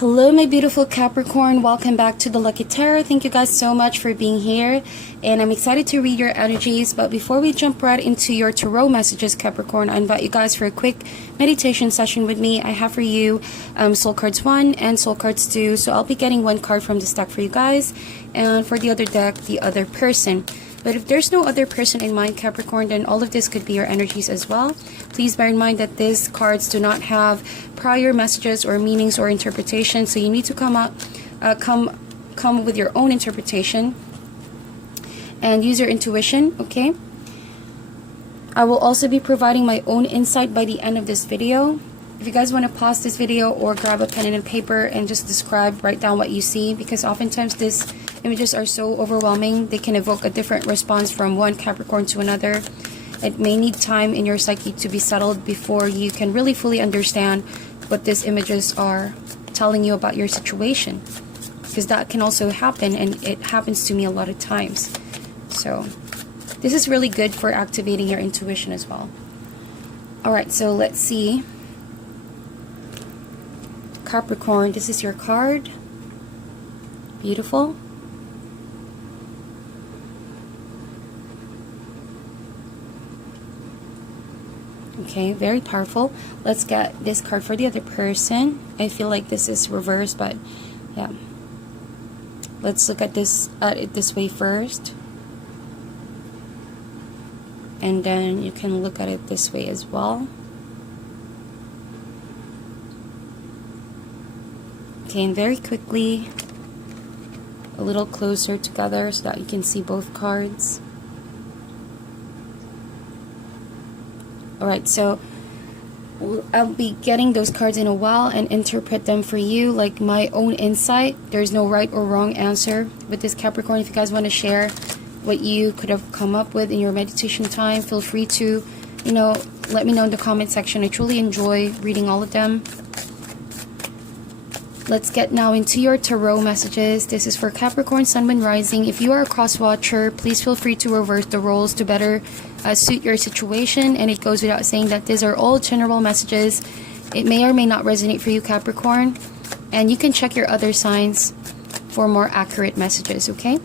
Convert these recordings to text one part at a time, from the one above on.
Hello my beautiful Capricorn, welcome back to the Lucky Tarot. Thank you guys so much for being here, and I'm excited to read your energies. But before we jump right into your tarot messages, Capricorn, I invite you guys for a quick meditation session with me. I have for you Soul Cards 1 and Soul Cards 2, so I'll be getting one card from this deck for you guys, and for the other deck, the other person. But if there's no other person in mind, Capricorn, then all of this could be your energies as well. Please bear in mind that these cards do not have prior messages or meanings or interpretation, so you need to come with your own interpretation and use your intuition, okay? I will also be providing my own insight by the end of this video. If you guys want to pause this video or grab a pen and a paper and just write down what you see, because oftentimes these images are so overwhelming, they can evoke a different response from one Capricorn to another. It may need time in your psyche to be settled before you can really fully understand what these images are telling you about your situation, because that can also happen, and it happens to me a lot of times. So this is really good for activating your intuition as well. Alright, so let's see. Capricorn, this is your card. Beautiful. Okay, very powerful. Let's get this card for the other person. I feel like this is reversed, but yeah. Let's look at it this way first. And then you can look at it this way as well. Okay, and very quickly, a little closer together so that you can see both cards. Alright, so I'll be getting those cards in a while and interpret them for you like my own insight. There's no right or wrong answer with this, Capricorn. If you guys want to share what you could have come up with in your meditation time, feel free to, let me know in the comment section. I truly enjoy reading all of them. Let's get now into your tarot messages. This is for Capricorn, Sun, Moon, Rising. If you are a cross-watcher, please feel free to reverse the roles to better suit your situation. And it goes without saying that these are all general messages. It may or may not resonate for you, Capricorn. And you can check your other signs for more accurate messages, okay?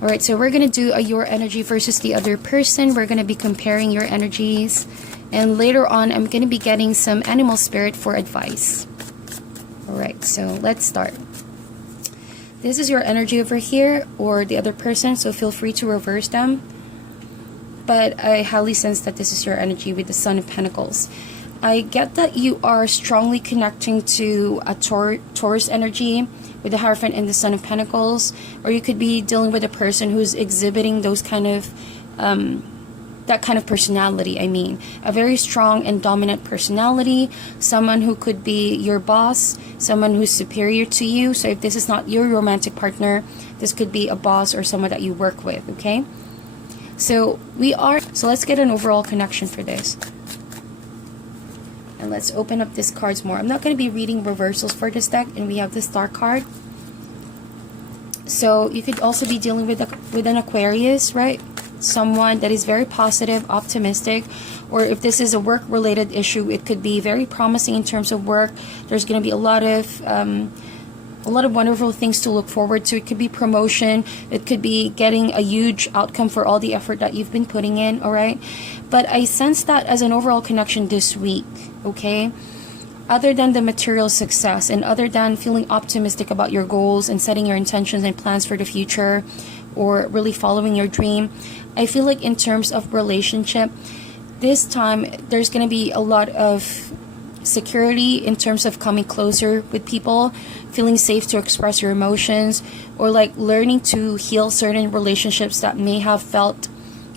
Alright, so we're going to do a your energy versus the other person. We're going to be comparing your energies. And later on, I'm going to be getting some animal spirit for advice. Alright, so let's start. This is your energy over here, or the other person, so feel free to reverse them. But I highly sense that this is your energy with the Son of Pentacles. I get that you are strongly connecting to a Taurus energy with the Hierophant and the Son of Pentacles. Or you could be dealing with a person who's exhibiting those kind of that kind of personality. I mean, a very strong and dominant personality, someone who could be your boss, someone who's superior to you. So if this is not your romantic partner, this could be a boss or someone that you work with, okay? So let's get an overall connection for this. And let's open up these cards more. I'm not going to be reading reversals for this deck, and we have the Star card. So you could also be dealing with an Aquarius, right? Someone that is very positive, optimistic, or if this is a work-related issue, it could be very promising in terms of work. There's going to be a lot of wonderful things to look forward to. It could be promotion. It could be getting a huge outcome for all the effort that you've been putting in, all right? But I sense that as an overall connection this week, okay? Other than the material success and other than feeling optimistic about your goals and setting your intentions and plans for the future, or really following your dream, I feel like in terms of relationship, this time there's going to be a lot of security in terms of coming closer with people, feeling safe to express your emotions, or like learning to heal certain relationships that may have felt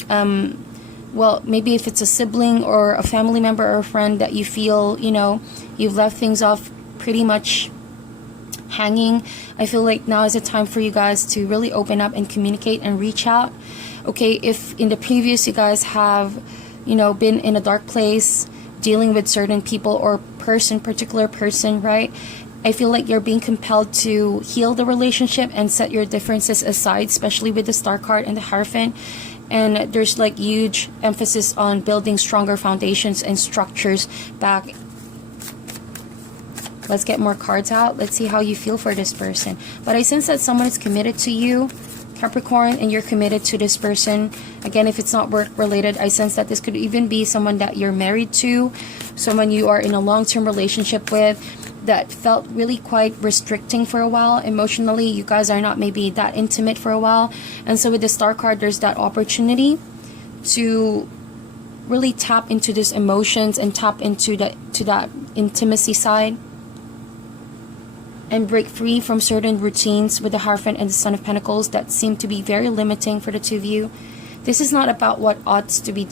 well, maybe if it's a sibling or a family member or a friend that you feel, you've left things off pretty much hanging. I feel like now is a time for you guys to really open up and communicate and reach out. Okay, if in the previous you guys have, been in a dark place, dealing with certain people or particular person, right? I feel like you're being compelled to heal the relationship and set your differences aside, especially with the Star card and the Hierophant. And there's like huge emphasis on building stronger foundations and structures back Let's get more cards out. Let's see how you feel for this person. But I sense that someone is committed to you, Capricorn, and you're committed to this person. Again, if it's not work related, I sense that this could even be someone that you're married to, someone you are in a long-term relationship with that felt really quite restricting for a while emotionally. You guys are not maybe that intimate for a while, and so with the Star card, there's that opportunity to really tap into these emotions and tap into that intimacy side and break free from certain routines with the Hierophant and the Son of Pentacles that seem to be very limiting for the two of you. This is not about what ought to be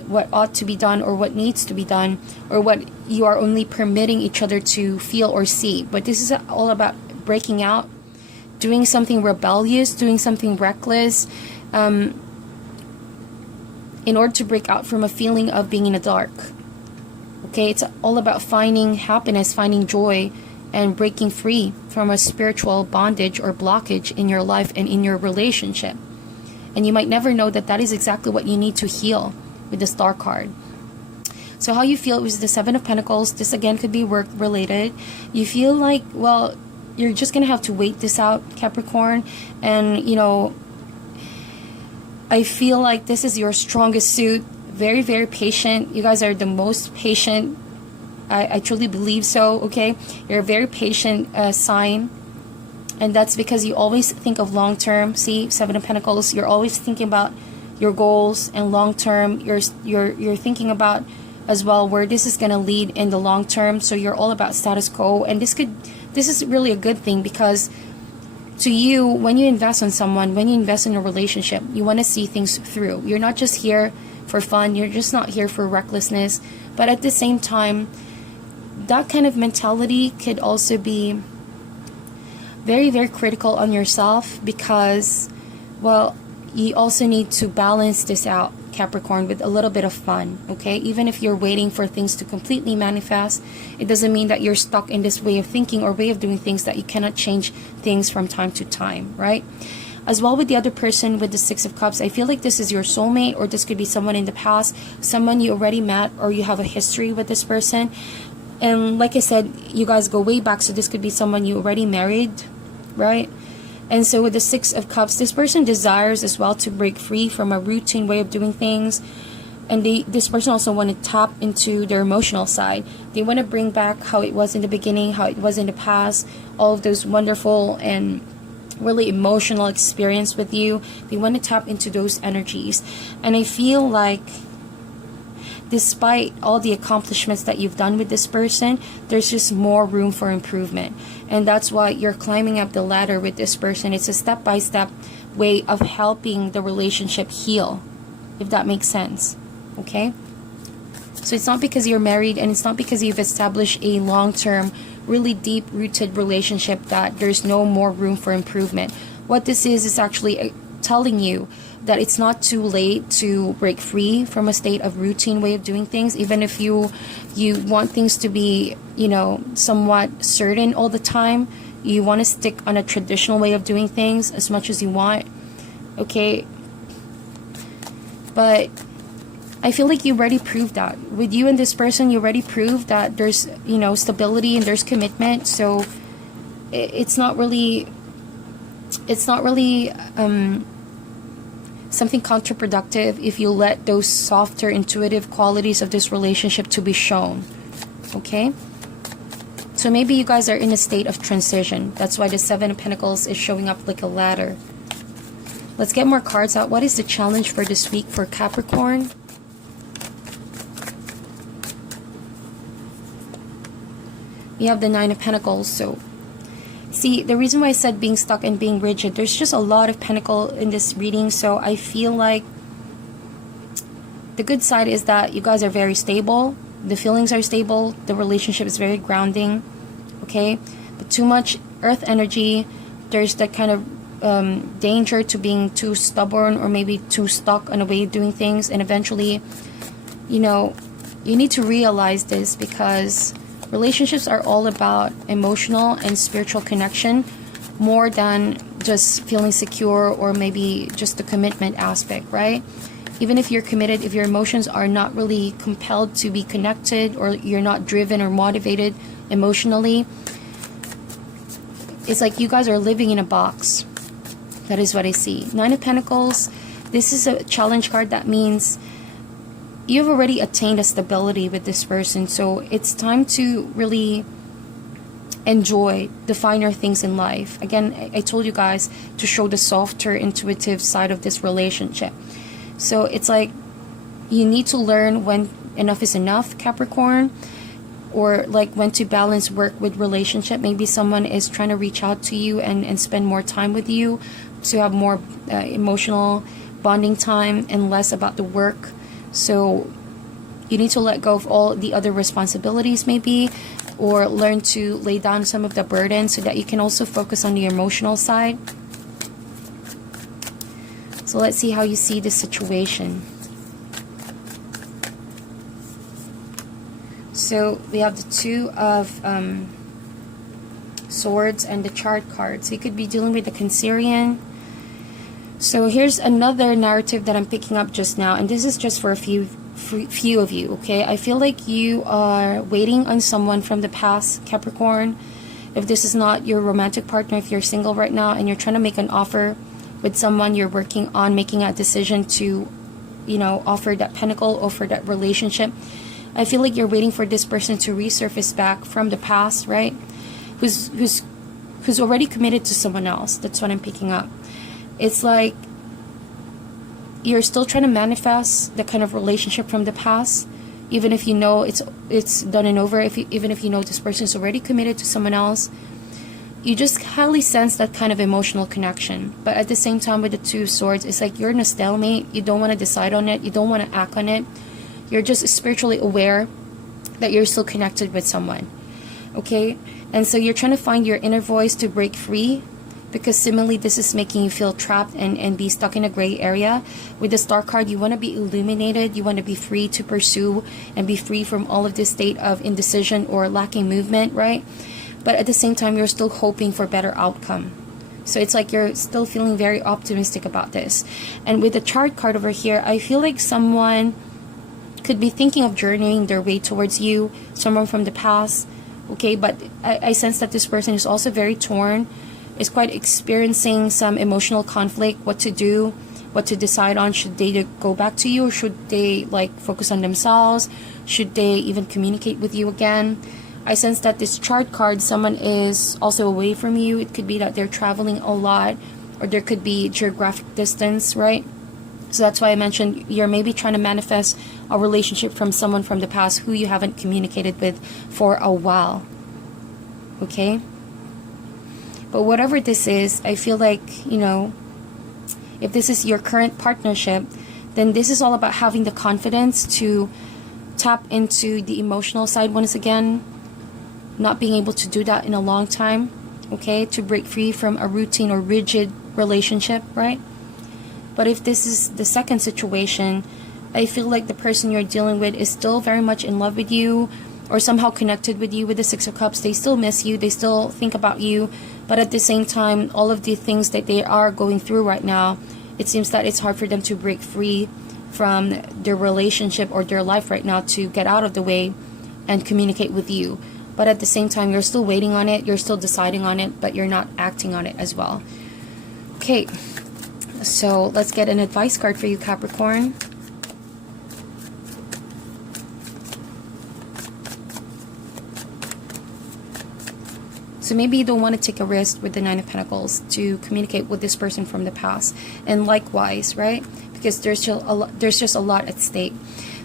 done or what needs to be done or what you are only permitting each other to feel or see, but this is all about breaking out, doing something rebellious, doing something reckless, in order to break out from a feeling of being in the dark. Okay, it's all about finding happiness, finding joy, and breaking free from a spiritual bondage or blockage in your life and in your relationship. And you might never know that that is exactly what you need to heal with the Star card. So how you feel with the Seven of Pentacles, this again could be work related. You feel like, well, you're just gonna have to wait this out, Capricorn. And you know, I feel like this is your strongest suit. Very, very patient. You guys are the most patient. I truly believe so, okay? You're a very patient sign. And that's because you always think of long term. See, Seven of Pentacles, you're always thinking about your goals and long term. You're thinking about as well where this is going to lead in the long term. So you're all about status quo. And this is really a good thing, because to you, when you invest on someone, when you invest in a relationship, you want to see things through. You're not just here for fun. You're just not here for recklessness. But at the same time, that kind of mentality could also be very, very critical on yourself, because, well, you also need to balance this out, Capricorn, with a little bit of fun, okay? Even if you're waiting for things to completely manifest, it doesn't mean that you're stuck in this way of thinking or way of doing things that you cannot change things from time to time, right? As well with the other person with the Six of Cups, I feel like this is your soulmate, or this could be someone in the past, someone you already met, or you have a history with this person. And like I said, you guys go way back, so this could be someone you already married, right? And so with the Six of Cups, this person desires as well to break free from a routine way of doing things. And this person also want to tap into their emotional side. They want to bring back how it was in the beginning, how it was in the past, all of those wonderful and really emotional experience with you. They want to tap into those energies. And I feel like despite all the accomplishments that you've done with this person, there's just more room for improvement. And that's why you're climbing up the ladder with this person. It's a step-by-step way of helping the relationship heal, if that makes sense. Okay? So it's not because you're married, and it's not because you've established a long-term, really deep-rooted relationship that there's no more room for improvement. What this is actually telling you that it's not too late to break free from a state of routine way of doing things, even if you want things to be, you know, somewhat certain all the time. You want to stick on a traditional way of doing things as much as you want, okay? But I feel like you already proved that. With you and this person, you already proved that there's, you know, stability and there's commitment. So it's not really something counterproductive if you let those softer, intuitive qualities of this relationship to be shown, okay? So maybe you guys are in a state of transition. That's why the Seven of Pentacles is showing up like a ladder. Let's get more cards out. What is the challenge for this week for Capricorn? We have the Nine of Pentacles. So see, the reason why I said being stuck and being rigid, there's just a lot of pentacle in this reading. So I feel like the good side is that you guys are very stable. The feelings are stable. The relationship is very grounding. Okay? But too much earth energy, there's that kind of danger to being too stubborn or maybe too stuck on a way of doing things. And eventually, you know, you need to realize this, because relationships are all about emotional and spiritual connection more than just feeling secure or maybe just the commitment aspect, right? Even if you're committed, if your emotions are not really compelled to be connected, or you're not driven or motivated emotionally, it's like you guys are living in a box. That is what I see. Nine of Pentacles, this is a challenge card. That means you've already attained a stability with this person. So it's time to really enjoy the finer things in life. Again, I told you guys to show the softer, intuitive side of this relationship. So it's like you need to learn when enough is enough, Capricorn, or like when to balance work with relationship. Maybe someone is trying to reach out to you and spend more time with you, to have more emotional bonding time and less about the work. So you need to let go of all the other responsibilities maybe, or learn to lay down some of the burden so that you can also focus on the emotional side. So let's see how you see the situation. So we have the Two of Swords and the Chart card. So you could be dealing with the Cancerian. So here's another narrative that I'm picking up just now, and this is just for a few of you, okay? I feel like you are waiting on someone from the past, Capricorn. If this is not your romantic partner, if you're single right now and you're trying to make an offer with someone, you're working on making a decision to, you know, offer that pentacle, offer that relationship. I feel like you're waiting for this person to resurface back from the past, right? Who's already committed to someone else. That's what I'm picking up. It's like you're still trying to manifest the kind of relationship from the past, even if you know it's done and over. Even if you know this person is already committed to someone else, you just highly sense that kind of emotional connection. But at the same time, with the Two of Swords, it's like you're in a stalemate. You don't want to decide on it. You don't want to act on it. You're just spiritually aware that you're still connected with someone, okay? And so you're trying to find your inner voice to break free, because similarly this is making you feel trapped and be stuck in a gray area. With the Star card, you want to be illuminated. You want to be free to pursue and be free from all of this state of indecision or lacking movement, right? But at the same time, you're still hoping for better outcome. So it's like you're still feeling very optimistic about this. And with the Chart card over here, I feel like someone could be thinking of journeying their way towards you, someone from the past, okay? But I sense that this person is also very torn, is quite experiencing some emotional conflict, what to do, what to decide on. Should they go back to you, or should they like focus on themselves? Should they even communicate with you again? I sense that this Chart card, someone is also away from you. It could be that they're traveling a lot, or there could be geographic distance, right? So that's why I mentioned you're maybe trying to manifest a relationship from someone from the past who you haven't communicated with for a while, okay? But whatever this is, I feel like, you know, if this is your current partnership, then this is all about having the confidence to tap into the emotional side once again, not being able to do that in a long time, okay? To break free from a routine or rigid relationship, right? But if this is the second situation, I feel like the person you're dealing with is still very much in love with you, or somehow connected with you. With the Six of Cups, they still miss you, they still think about you, but at the same time, all of the things that they are going through right now, it seems that it's hard for them to break free from their relationship or their life right now to get out of the way and communicate with you. But at the same time, you're still waiting on it, you're still deciding on it, but you're not acting on it as well. Okay, so let's get an advice card for you, Capricorn. So maybe you don't want to take a risk with the Nine of Pentacles to communicate with this person from the past. And likewise, right? Because there's just a lot at stake.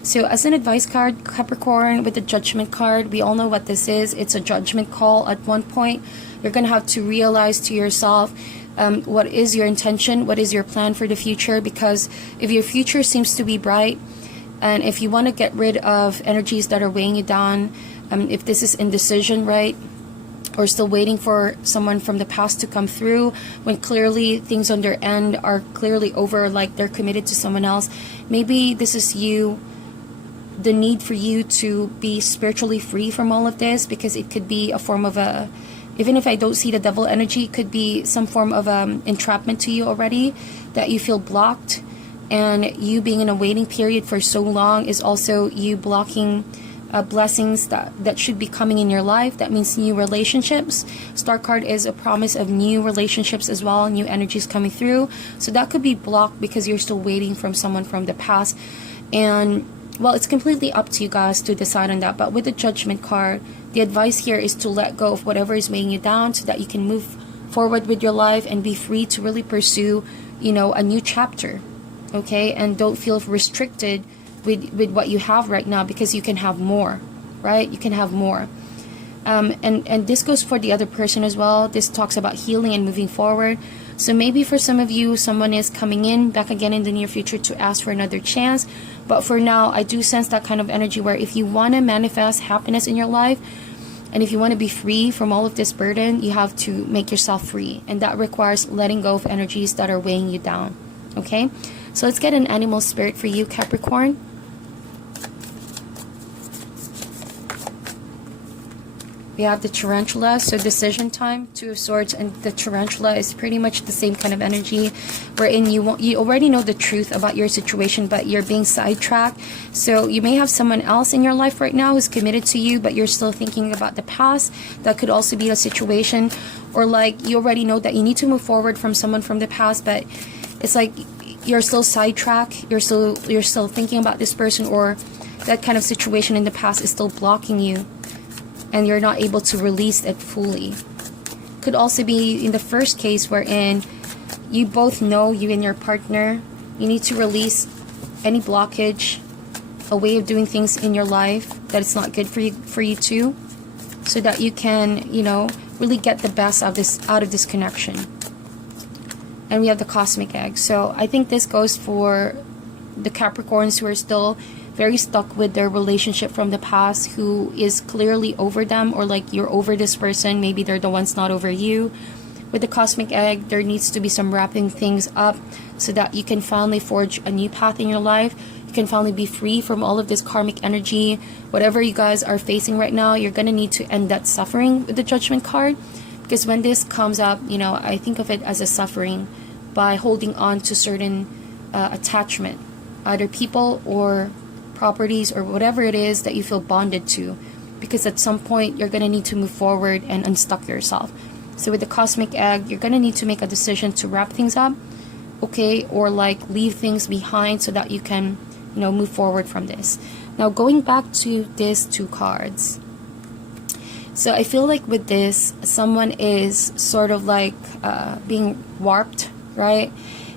So as an advice card, Capricorn, with the Judgment card, we all know what this is. It's a judgment call. At one point, you're going to have to realize to yourself what is your intention, what is your plan for the future. Because if your future seems to be bright, and if you want to get rid of energies that are weighing you down, if this is indecision, right? Or still waiting for someone from the past to come through, when clearly things on their end are clearly over, like they're committed to someone else. Maybe this is you, the need for you to be spiritually free from all of this, because it could be a form of a, even if I don't see the devil energy, it could be some form of entrapment to you already, that you feel blocked. And you being in a waiting period for so long is also you blocking blessings that should be coming in your life. That means new relationships. Star card is a promise of new relationships as well, new energies coming through. So that could be blocked because you're still waiting from someone from the past. And well, it's completely up to you guys to decide on that. But with the Judgment card, the advice here is to let go of whatever is weighing you down so that you can move forward with your life and be free to really pursue, you know, a new chapter. Okay, and don't feel restricted with what you have right now, because you can have more, right? You can have more. And this goes for the other person as well. This talks about healing and moving forward. So maybe for some of you, someone is coming in back again in the near future to ask for another chance. But for now, I do sense that kind of energy where if you want to manifest happiness in your life, and if you want to be free from all of this burden, you have to make yourself free. And that requires letting go of energies that are weighing you down. Okay? So let's get an animal spirit for you, Capricorn. We have the tarantula, so decision time, Two of Swords, and the tarantula is pretty much the same kind of energy, wherein you already know the truth about your situation, but you're being sidetracked. So you may have someone else in your life right now who's committed to you, but you're still thinking about the past. That could also be a situation, or like you already know that you need to move forward from someone from the past, but it's like you're still sidetracked. You're still thinking about this person, or that kind of situation in the past is still blocking you, and you're not able to release it fully. Could also be in the first case wherein you both know, you and your partner, you need to release any blockage, a way of doing things in your life that it's not good for you too, so that you can, you know, really get the best out of this connection. And we have the cosmic egg. So I think this goes for the Capricorns who are still very stuck with their relationship from the past, who is clearly over them, or like you're over this person, maybe they're the ones not over you. With the cosmic egg, there needs to be some wrapping things up so that you can finally forge a new path in your life. You can finally be free from all of this karmic energy. Whatever you guys are facing right now, you're going to need to end that suffering with the Judgment card, because when this comes up, you know, I think of it as a suffering by holding on to certain attachment, either people or properties or whatever it is that you feel bonded to, because at some point you're going to need to move forward and unstuck yourself. So with the cosmic egg, you're going to need to make a decision to wrap things up, okay, or like leave things behind so that you can, you know, move forward from this. Now going back to these two cards, so I feel like with this, someone is sort of like being warped, right?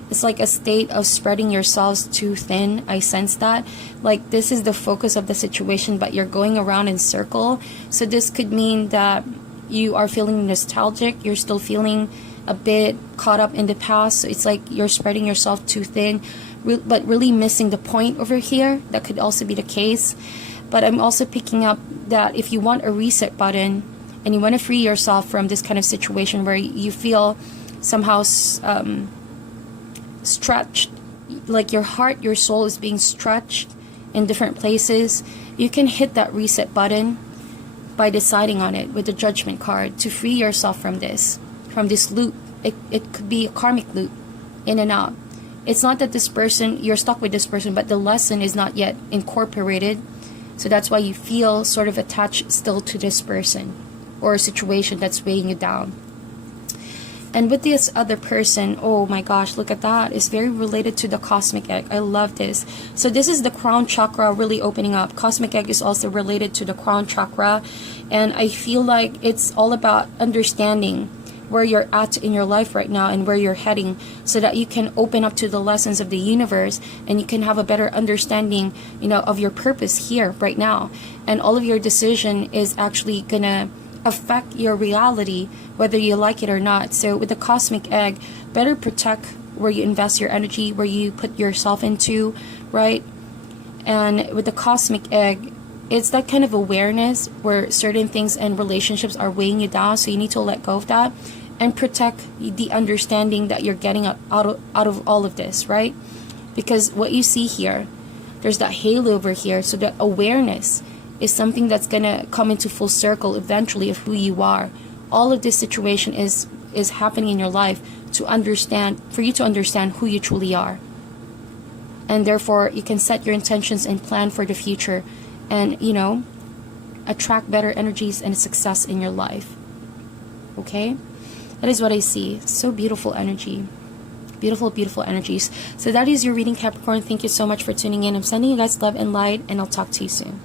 It's like a state of spreading yourselves too thin. I sense that. Like this is the focus of the situation, but you're going around in circle. So this could mean that you are feeling nostalgic. You're still feeling a bit caught up in the past. So it's like you're spreading yourself too thin, but really missing the point over here. That could also be the case. But I'm also picking up that if you want a reset button and you want to free yourself from this kind of situation where you feel somehow stretched, like your heart, your soul is being stretched in different places, you can hit that reset button by deciding on it with the Judgment card to free yourself from this loop. It could be a karmic loop, in and out. It's not that this person, you're stuck with this person, but the lesson is not yet incorporated. So that's why you feel sort of attached still to this person or a situation that's weighing you down. And with this other person, oh my gosh, look at that. It's very related to the cosmic egg. I love this. So this is the crown chakra really opening up. Cosmic egg is also related to the crown chakra. And I feel like it's all about understanding where you're at in your life right now and where you're heading, so that you can open up to the lessons of the universe and you can have a better understanding, you know, of your purpose here right now. And all of your decision is actually gonna affect your reality, whether you like it or not. So with the cosmic egg, better protect where you invest your energy, where you put yourself into, right? And with the cosmic egg, it's that kind of awareness where certain things and relationships are weighing you down, so you need to let go of that and protect the understanding that you're getting out of all of this, right? Because what you see here, there's that halo over here, so that awareness is something that's gonna come into full circle eventually of who you are. All of this situation is happening in your life for you to understand who you truly are. And therefore, you can set your intentions and plan for the future. And, you know, attract better energies and success in your life. Okay? That is what I see. So beautiful energy. Beautiful, beautiful energies. So that is your reading, Capricorn. Thank you so much for tuning in. I'm sending you guys love and light, and I'll talk to you soon.